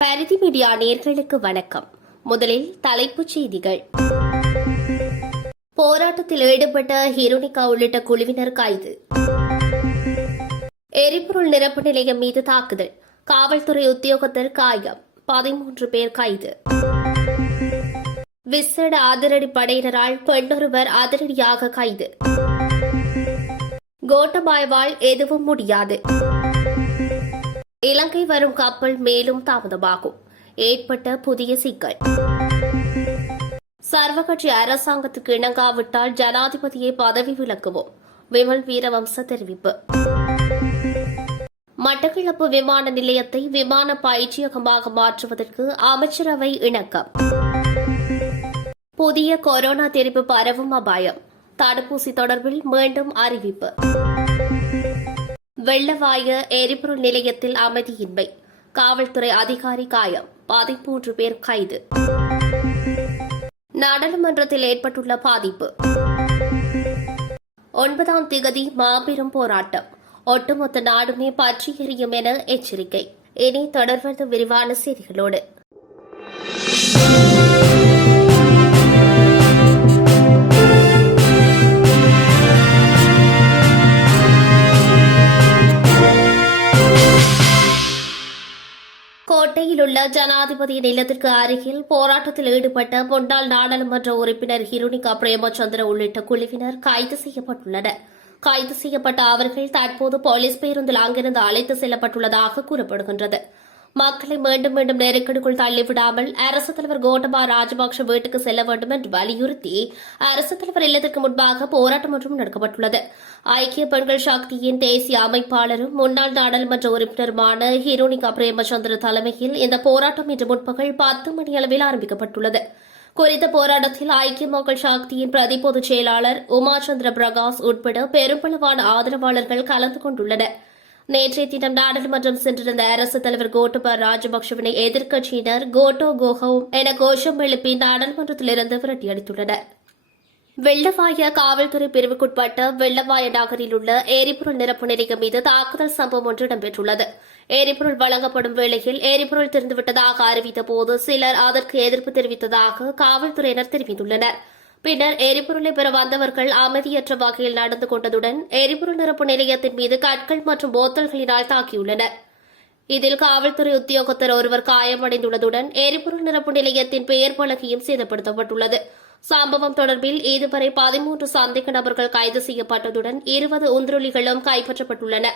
பரிதி media நேயர்களுக்கு வணக்கம். முதலில் தலைப்புச் செய்திகள். போராட்டத்தில் ஈடுபட்ட ஹிருனிகா உள்ளிட்ட குழுவினர் கைது. எரிபொருள் நிரப்பு நிலையம் மீது தாக்குதல், காவல்துறை உத்தியோகத்தர் காயம், 13 பேர் கைது. விசேட அதிரடி படையினரால் பெண்ணொருவர் அதிரடியாக கைது. கோட்டபாயவால் எதுவும் முடியாது. இலங்கை வரும் கப்பல் மேலும் தாமதமாகும். ஏற்பட்ட புதிய சிக்கல். சர்வகட்சி அரசாங்கத்துக்கு இணங்காவிட்டால் ஜனாதிபதியை பதவி விலக்குவோம், விமல் வீரவம்ச தெரிவிப்பு. மட்டக்களப்பு விமான நிலையத்தை விமான பயிற்சியகமாக மாற்றுவதற்கு அமைச்சரவை இணக்கம். புதிய கொரோனா தெரிவு பரவும் அபாயம், தடுப்பூசி தொடர்பில் மீண்டும் அறிவிப்பு. வெள்ளவாய எரிபொருள் நிலையத்தில் அமைதியின்மை, காவல்துறை அதிகாரி காயம், 13 பேர் கைது. நாடாளுமன்றத்தில் ஏற்பட்டுள்ள பாதிப்பு. 9ஆம் திகதி மாபெரும் போராட்டம், ஒட்டுமொத்த நாடுமே பற்றி எரியும் என எச்சரிக்கை. இனி தொடர்வது விரிவான செய்திகளோடு. கோட்டையில் உள்ள ஜனாதிபதி நிலத்திற்கு அருகில் போராட்டத்தில் ஈடுபட்ட முன்னாள் நாடாளுமன்ற உறுப்பினர் ஹிருனிகா பிரேமச்சந்திர உள்ளிட்ட குழுவினர் கைது செய்யப்பட்டுள்ளனர். கைது செய்யப்பட்ட அவர்கள் தற்போது போலீஸ் பேருந்தில் அங்கிருந்து அழைத்து செல்லப்பட்டுள்ளதாக கூறப்படுகின்றது. மக்களை மீண்டும் மீண்டும் நெருக்கடிக்குள் தள்ளிவிடாமல் அரசுத் தலைவர் கோட்டபாய ராஜபக்ஷ வீட்டுக்கு செல்ல வேண்டும் என்று வலியுறுத்தி அரசுத் தலைவர் இல்லத்திற்கு முன்பாக போராட்டம் ஒன்றும் நடக்கப்பட்டுள்ளது. ஐக்கிய பெண்கள் சக்தியின் தேசிய அமைப்பாளரும் முன்னாள் நாடாளுமன்ற உறுப்பினருமான ஹிருனிகா பிரேமச்சந்திர தலைமையில் இந்த போராட்டம் இன்று முற்பகல் 10 மணியளவில் ஆரம்பிக்கப்பட்டுள்ளது. குறித்த போராட்டத்தில் ஐக்கிய மக்கள் சக்தியின் பிரதி பொதுச் செயலாளர் உமாச்சந்திர பிரகாஷ் உட்பட பெரும்பளவான ஆதரவாளர்கள் கலந்து கொண்டுள்ளனர். நேற்றைய தினம் நாடாளுமன்றம் சென்றிருந்த அரசுத் தலைவர் கோட்டபாய ராஜபக்சவினை எதிர்க்கட்சியினர் கோட்டோ கோஹோ என கோஷம் எழுப்பி நாடாளுமன்றத்திலிருந்து விரட்டியடித்துள்ளனர். வெள்ளவாய காவல்துறை பிரிவுக்குட்பட்ட வெள்ளவாய நகரில் உள்ள எரிபொருள் நிரப்பு நிலையம் மீது தாக்குதல் சம்பவம் ஒன்று இடம்பெற்றுள்ளது. எரிபொருள் வழங்கப்படும் வேளையில் எரிபொருள் திறந்துவிட்டதாக அறிவித்தபோது சிலர் அதற்கு எதிர்ப்பு தெரிவித்ததாக காவல்துறையினர் தெரிவித்துள்ளனர். பின்னர் எரிபொருளை பெற வந்தவர்கள் அமைதியற்ற வகையில் நடந்து கொண்டதுடன் எரிபொருள் நிரப்பு நிலையத்தின் மீது கற்கள் மற்றும் போத்தல்களினால் தாக்கியுள்ளனர். இதில் காவல்துறை உத்தியோகத்தர் ஒருவர் காயமடைந்துள்ளதுடன் எரிபொருள் நிரப்பு நிலையத்தின் பெயர் பலகையும் சேதப்படுத்தப்பட்டுள்ளது. சம்பவம் தொடர்பில் இதுவரை 13 சந்தேக நபர்கள் கைது செய்யப்பட்டதுடன் 20 உந்துருளிகளும் கைப்பற்றப்பட்டுள்ளன.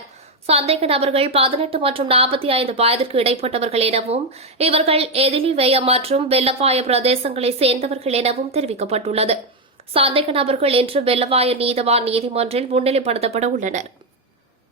சந்தேக நபர்கள் 18 மற்றும் 45 வயதிற்கு இடைப்பட்டவர்கள் எனவும் இவர்கள் எதிலிவெய மற்றும் வெள்ளவாய பிரதேசங்களைச் சேர்ந்தவர்கள் எனவும் தெரிவிக்கப்பட்டுள்ளது. சந்தேக நபர்கள் இன்று வெள்ளவாய நீதவான் நீதிமன்றில் முன்னிலைப்படுத்தப்பட உள்ளனர்.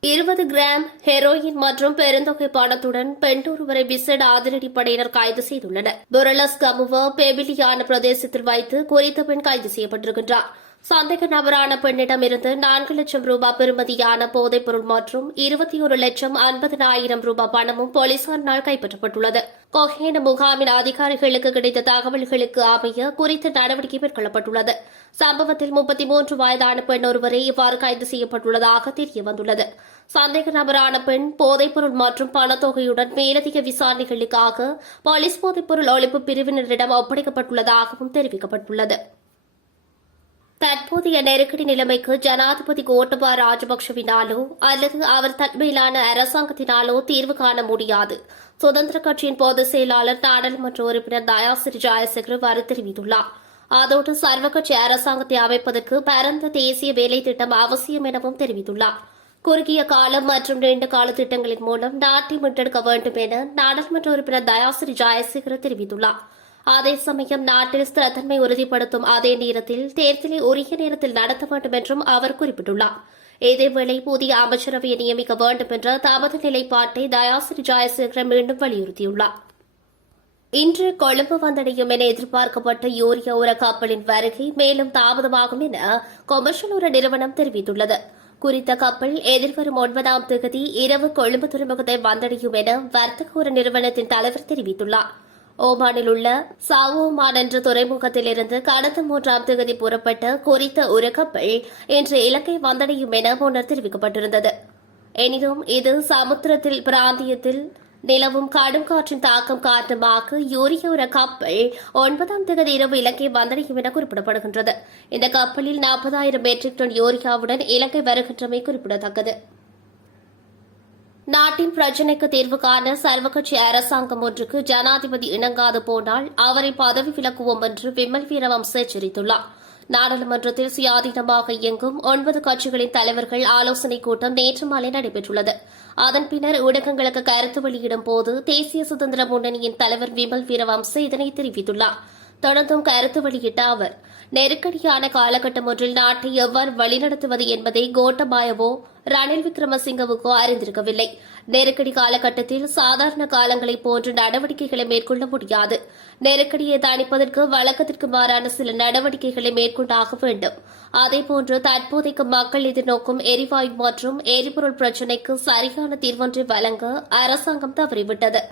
20 கிராம் ஹெரோயின் மற்றும் பெருந்தொகை பணத்துடன் பெண் ஒருவரை விசேட அதிரடி படையினர் கைது செய்துள்ளனர். புரலஸ் கமுவ பெபிலியான பிரதேசத்தில் வைத்து குறித்த பெண் கைது செய்யப்பட்டிருக்கின்றார். சந்தேக நபரான பெண்ணிடமிருந்து 4 லட்சம் ரூபாய் பெறுமதியான போதைப் பொருள் மற்றும் 21,50,000 ரூபாய் பணமும் போலீசாரினால் கைப்பற்றப்பட்டுள்ளது. கொஹேன முகாமின் அதிகாரிகளுக்கு கிடைத்த தகவல்களுக்கு அமைய குறித்த நடவடிக்கை மேற்கொள்ளப்பட்டுள்ளது. சம்பவத்தில் 33 வயதான பெண் ஒருவரை இவ்வாறு கைது செய்யப்பட்டுள்ளதாக தெரியவந்துள்ளது. சந்தேக நபரான பெண் போதைப்பொருள் மற்றும் பணத்தொகையுடன் மேலதிக விசாரணைகளுக்காக போலீஸ் போதைப்பொருள் ஒழிப்பு பிரிவினரிடம் ஒப்படைக்கப்பட்டுள்ளதாகவும் தெரிவிக்கப்பட்டுள்ளது. தற்போதைய நெருக்கடி நிலைமைக்கு ஜனாதிபதி கோட்டபாய ராஜபக்சவினாலோ அல்லது அவர் தலைமையிலான அரசாங்கத்தினாலோ தீர்வு காண முடியாது. சுதந்திர கட்சியின் பொதுச் செயலாளர் நாடாளுமன்ற உறுப்பினர் தயாசிறி ஜெயசேகர் இவ்வாறு தெரிவித்துள்ளார். அதோடு சர்வகட்சி அரசாங்கத்தை அமைப்பதற்கு பரந்த தேசிய வேலை திட்டம் அவசியம் எனவும் தெரிவித்துள்ளார். குறுகிய காலம் மற்றும் நீண்ட கால திட்டங்களின் மூலம் நாட்டை மீட்டெடுக்க வேண்டும் என நாடாளுமன்ற உறுப்பினர் தயாசிறி ஜெயசேகர் தெரிவித்துள்ளார். அதே சமயம் நாட்டில் ஸ்திரத்தன்மை உறுதிப்படுத்தும் அதே நேரத்தில் தேர்தலை உரிய நேரத்தில் நடத்த வேண்டும் என்றும் அவர் குறிப்பிட்டுள்ளார். இதேவேளை புதிய அமைச்சரவையை நியமிக்க வேண்டும் என்ற தமது நிலைப்பாட்டை தயாசிறி ஜெயசேகர் மீண்டும் வலியுறுத்தியுள்ளார். இன்று கொழும்பு வந்தடையும் என எதிர்பார்க்கப்பட்ட யூரியா உர கப்பலின் வருகை மேலும் தாமதமாகும் என கொமர்ஷியல் உர நிறுவனம் தெரிவித்துள்ளது. குறித்த கப்பல் எதிர்வரும் 9ஆம் தேதி இரவு கொழும்பு துறைமுகத்தை வந்தடையும் என வர்த்தக உர நிறுவனத்தின் தலைவர் தெரிவித்துள்ளார். ஓமானில் உள்ள சாவோமான் என்ற துறைமுகத்திலிருந்து கடந்த 3ஆம் தேதி புறப்பட்ட குறித்த ஒரு கப்பல் இன்று இலங்கை வந்தடையும் என முன்னர் தெரிவிக்கப்பட்டிருந்தது. எனினும் இது சமுத்திரத்தில் பிராந்தியத்தில் நிலவும் கடும் காற்றின் தாக்கம் காரணமாக யூரியா கப்பல் 9ஆம் தேதி இரவு இலங்கை வந்தடையும் என குறிப்பிடப்படுகின்றது. இந்த கப்பலில் 40,000 மெட்ரிக் டன் யூரியாவுடன் இலங்கை வருகின்றமை குறிப்பிடத்தக்கது. நாட்டின் பிரச்சினைக்கு தீர்வு காண சர்வகட்சி அரசாங்கம் ஒன்றுக்கு ஜனாதிபதி இணங்காது போனால் அவரை பதவி விலக்குவோம் என்று விமல் வீரவம்ச எச்சரித்துள்ளார். நாடாளுமன்றத்தில் சுயாதீனமாக இயங்கும் 9 கட்சிகளின் தலைவர்கள் ஆலோசனைக் கூட்டம் நேற்று மாலை நடைபெற்றுள்ளது. அதன் பின்னர் ஊடகங்களுக்கு கருத்து வெளியிடும் போது தேசிய சுதந்திர முன்னணியின் தலைவர் விமல் வீரவம்ச இதனை தெரிவித்துள்ளார். தொடர்ந்தும் கருத்து வெளியிட்ட அவர், நெருக்கடியான காலகட்டம் ஒன்றில் நாட்டை எவ்வாறு வழிநடத்துவது என்பதை கோட்டபாயவோ ரணில் விக்ரமசிங்கவுக்கோ அறிந்திருக்கவில்லை. நெருக்கடி காலகட்டத்தில் சாதாரண காலங்களைப் போன்ற நடவடிக்கைகளை மேற்கொள்ள முடியாது. நெருக்கடியை தணிப்பதற்கு வழக்கத்திற்கு மாறான சில நடவடிக்கைகளை மேற்கொண்டாக வேண்டும். அதேபோன்று தற்போதைக்கு மக்கள் எதிர்நோக்கும் எரிவாயு மற்றும் எரிபொருள் பிரச்சினைக்கு சரியான தீர்வொன்றை வழங்க அரசாங்கம் தவறிவிட்டது.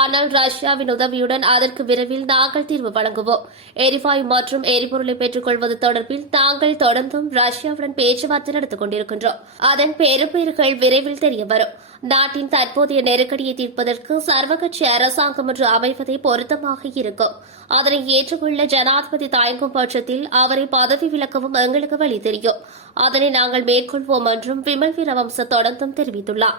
ஆனால் ரஷ்யாவின் உதவியுடன் அதற்கு விரைவில் நாங்கள் தீர்வு வழங்குவோம். எரிவாயு மற்றும் எரிபொருளை பெற்றுக் கொள்வது தொடர்பில் நாங்கள் தொடர்ந்தும் ரஷ்யாவுடன் பேச்சுவார்த்தை நடத்திக் கொண்டிருக்கின்றோம். அதன் பெறுபேறுகள் விரைவில் தெரியவரும். நாட்டின் தற்போதைய நெருக்கடியை தீர்ப்பதற்கு சர்வகட்சி அரசாங்கம் ஒன்று அமைவதே பொருத்தமாக இருக்கும். அதனை ஏற்றுக்கொள்ள ஜனாதிபதி தயங்கும் பட்சத்தில் அவரை பதவி விலக்கவும் எங்களுக்கு வழி தெரியும். அதனை நாங்கள் மேற்கொள்வோம் என்றும் விமல் வீரவம்ச தொடர்ந்தும் தெரிவித்துள்ளார்.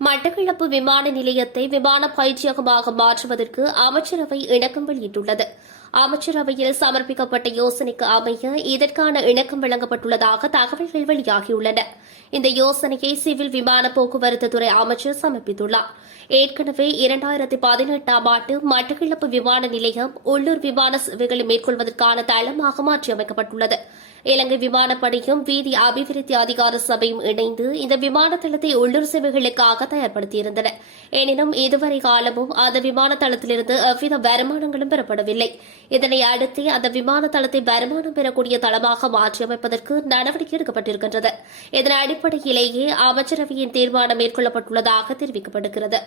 மட்டக்களப்பு விமான நிலையத்தை விமான பயிற்சியகமாக மாற்றுவதற்கு அமைச்சரவை இணக்கம் வெளியிட்டுள்ளது. அமைச்சரவையில் சமர்ப்பிக்கப்பட்ட யோசனைக்கு அமைய இதற்கான இணக்கம் வழங்கப்பட்டுள்ளதாக தகவல்கள் வெளியாகியுள்ளன. இந்த யோசனையை சிவில் விமான போக்குவரத்து துறை அமைச்சர் சமர்ப்பித்துள்ளார். ஏற்கனவே 2018ஆம் ஆண்டு மட்டக்களப்பு விமான நிலையம் உள்ளூர் விமான சேவைகளை மேற்கொள்வதற்கான தளமாக மாற்றியமைக்கப்பட்டுள்ளது. இலங்கை விமானப்படையும் வீதி அபிவிருத்தி அதிகார சபையும் இணைந்து இந்த விமான தளத்தை உள்ளூர் சேவைகளுக்காக தயார்படுத்தியிருந்தன. எனினும் இதுவரை காலமும் அந்த விமான தளத்திலிருந்து எவ்வித வருமானங்களும் பெறப்படவில்லை. இதனை அடுத்து அந்த விமான தளத்தை வருமானம் பெறக்கூடிய தளமாக மாற்றியமைப்பதற்கு நடவடிக்கை எடுக்கப்பட்டிருக்கின்றது. இதன் அடிப்படையிலேயே அமைச்சரவையின் தீர்மானம் மேற்கொள்ளப்பட்டுள்ளதாக தெரிவிக்கப்படுகிறது.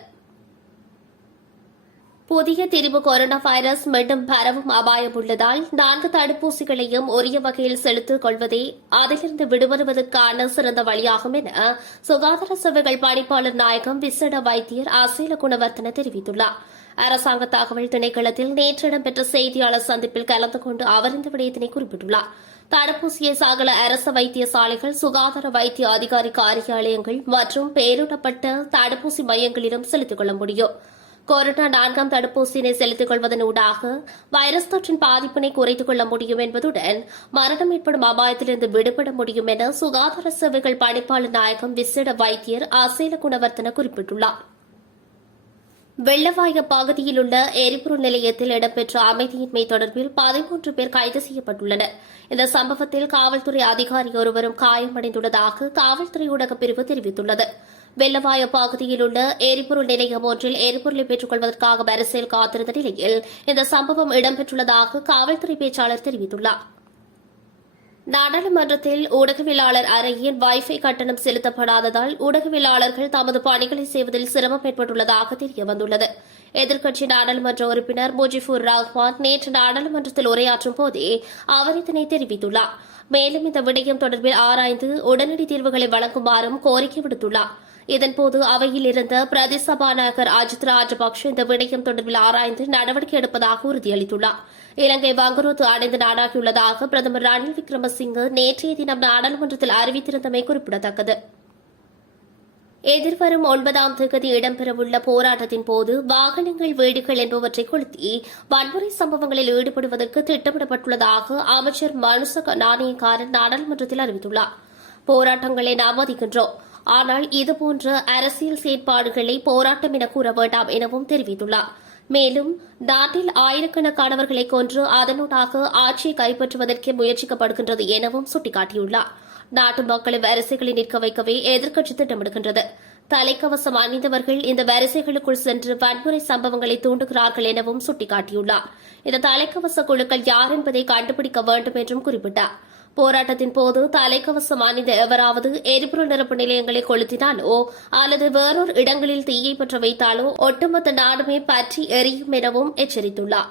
புதிய திரிவு கொரோனா வைரஸ் மீண்டும் பரவும் அபாயம் உள்ளதால் 4 தடுப்பூசிகளையும் உரிய வகையில் செலுத்திக் கொள்வதே அதிலிருந்து விடுபடுவதற்கான சிறந்த வழியாகும் என சுகாதார சேவைகள் பணிப்பாளர் நாயகம் விசேட வைத்தியர் அசேல குணவர்த்தன தெரிவித்துள்ளார். அரசாங்க தகவல் திணைக்களத்தில் நேற்று இடம்பெற்ற செய்தியாளர் சந்திப்பில் கலந்து கொண்டு அவர் இந்த விடயத்தினை குறிப்பிட்டுள்ளார். தடுப்பூசியை சகல அரசு வைத்தியசாலைகள், சுகாதார வைத்திய அதிகாரி காரியாலயங்கள் மற்றும் பெயரிடப்பட்ட தடுப்பூசி மையங்களிலும் செலுத்திக் கொள்ள முடியும். கொரோனா 4ஆம் தடுப்பூசியினை செலுத்திக் கொள்வதனூடாக வைரஸ் தொற்றின் பாதிப்பினை குறைத்துக் கொள்ள முடியும் என்பதுடன் மரணம் ஏற்படும் அபாயத்திலிருந்து விடுபட முடியும் என சுகாதார சேவைகள் பணிப்பாளர் நாயகம் விசேட வைத்தியர் அசேல குணவர்த்தன குறிப்பிட்டுள்ளார். வெள்ளவாய பகுதியில் உள்ள எரிபொருள் நிலையத்தில் இடம்பெற்ற அமைதியின்மை தொடர்பில் 13 பேர் கைது செய்யப்பட்டுள்ளனர். இந்த சம்பவத்தில் காவல்துறை அதிகாரி ஒருவரும் காயமடைந்துள்ளதாக காவல்துறை ஊடகப் பிரிவு தெரிவித்துள்ளது. வெள்ளவாய பகுதியில் உள்ள எரிபொருள் நிலையம் ஒன்றில் எரிபொருளை பெற்றுக் கொள்வதற்காக வரிசையில் காத்திருந்த நிலையில் இந்த சம்பவம் இடம்பெற்றுள்ளதாக காவல்துறை பேச்சாளர் தெரிவித்துள்ளார். நாடாளுமன்றத்தில் ஊடகவியலாளர் அறையில் வைஃபை கட்டணம் செலுத்தப்படாததால் ஊடகவியலாளர்கள் தமது பணிகளை செய்வதில் சிரமம் ஏற்பட்டுள்ளதாக தெரியவந்துள்ளது. எதிர்க்கட்சி நாடாளுமன்ற உறுப்பினர் முஜிபுர் ரஹ்மான் நேற்று நாடாளுமன்றத்தில் உரையாற்றும் போதே அவர் இதனை தெரிவித்துள்ளார். மேலும் இந்த விடயம் தொடர்பில் ஆராய்ந்து உடனடி தீர்வுகளை வழங்குமாறும் கோரிக்கை விடுத்துள்ளார். இதன்போது அவையில் இருந்த பிரதி சபாநாயகர் அஜித் ராஜபக்ஷ இந்த விடயம் தொடர்பில் ஆராய்ந்து நடவடிக்கை எடுப்பதாக உறுதியளித்துள்ளார். இலங்கை வங்குரோத்து அடைந்து நாடாகியுள்ளதாக பிரதமர் ரணில் விக்ரமசிங்கே நேற்றைய தினம் நாடாளுமன்றத்தில் அறிவித்திருந்தமை குறிப்பிடத்தக்கது. எதிர்வரும் 9ஆம் தேதி இடம்பெறவுள்ள போராட்டத்தின் போது வாகனங்கள், வீடுகள் என்பவற்றை கொளுத்தி வன்முறை சம்பவங்களில் ஈடுபடுவதற்கு திட்டமிடப்பட்டுள்ளதாக அமைச்சர் மனுசக நாணயக்காரன் நாடாளுமன்றத்தில் அறிவித்துள்ளார். போராட்டங்களை நாம் மதிக்கின்றோம், ஆனால் இதுபோன்ற அரசியல் செயற்பாடுகளை போராட்டம் என கூற வேண்டாம் எனவும் தெரிவித்துள்ளார். மேலும் நாட்டில் ஆயிரக்கணக்கானவர்களை கொன்று அதனூடாக ஆட்சியை கைப்பற்றுவதற்கே முயற்சிக்கப்படுகின்றது எனவும் சுட்டிக்காட்டியுள்ளார். நாட்டு மக்களை வரிசைகளில் நிற்க வைக்கவே எதிர்க்கட்சி திட்டமிடுகின்றது. தலைக்கவசம் அணிந்தவர்கள் இந்த வரிசைகளுக்குள் சென்று வன்முறை சம்பவங்களை தூண்டுகிறார்கள் எனவும் சுட்டிக்காட்டியுள்ளார். இந்த தலைக்கவச குழுக்கள் யார் என்பதை கண்டுபிடிக்க வேண்டும் என்றும் குறிப்பிட்டார். போராட்டத்தின் போது தலைக்கவசம் அணிந்த எவராவது எரிபொருள் நிரப்பு நிலையங்களை கொளுத்தினாலோ அல்லது வேறொரு இடங்களில் தீயை பற்ற வைத்தாலோ ஒட்டுமொத்த நாடுமே பற்றி எரியும் எனவும் எச்சரித்துள்ளார்.